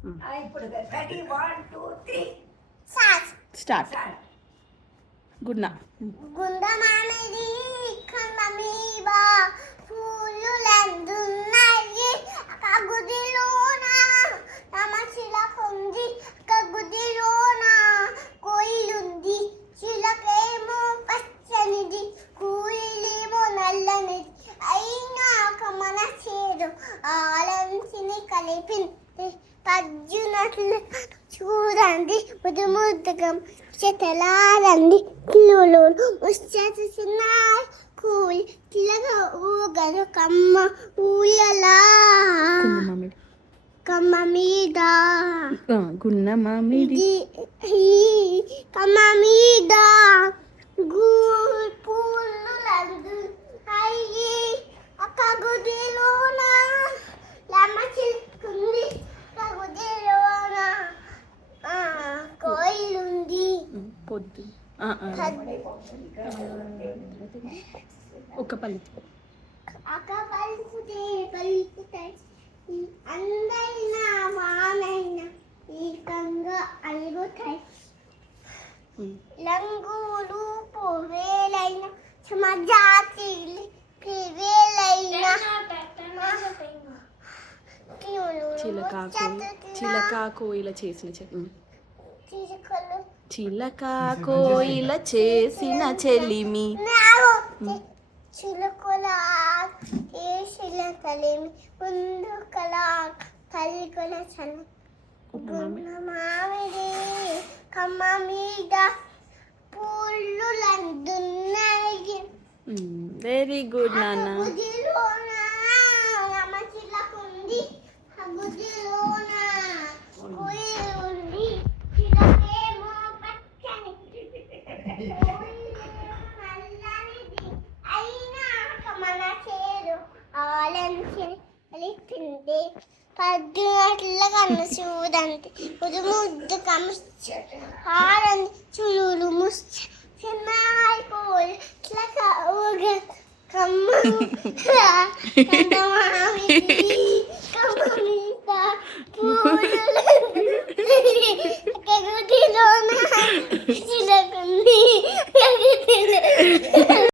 ఇప్పుడు ready 1 2 3 start. Good నా గుండ మామిడి కందమీబా పూలులందున్నాయి కగుదిలోన తమసిల కొంది కగుదిలోన కోయిలుంది చిలకేమో పచ్చనిది కూలిలేమో నల్లనిది అయినా మన చేదు ఆలంచిని కలిపింది పజ్జునట్లు చూడండి ముద్దు ముద్దుగా చెతలారండి కిలోలు ముచ్చట చిన్న కూల్ కిలగా ఊగరు కమ్మ ఊయలా కమ్మ మీద గున్న మామిడి కమ్మ మీద పూలు లందు అయ్యి అక్క గుదిలోన లమ్మ చిలుకుంది గుదిలోన కోయిలుంది పొద్దు ఒక పల్లి అక్క పలుకుతాయి అందైన వానైన ఏకంగా అలుగుతాయి లంగులు పువ్వేలైన సమజాతి పివేలైన చిలక కోయిల చేసిన చిలుకలు చిలక కోయిల చేసిన చెలిమి చిలుకల చేసిన కలిమి ముందు కల కలిగల చల మామిడి కమ్మ మీద పూలు లందున్నాయి వెరీ గుడ్ నాన్న. గుదిలోన రమ చిలకుంది గుదిలోన కోయిలుంది చిలకేమో పచ్చని నల్లనిది అయినా మన చేదు ఆలంచిని కలిపింది పద్దునట్ల కన్ను చూడండి ముద్దు ముద్దు కమిచ్చ హారంది చులులు ముచ్చ చిన్నాయి కోలు ఇట్లా ఊగ కమ్మ మామిడి కమ్మ మీద పూలు గుదిలోన చిలకుంది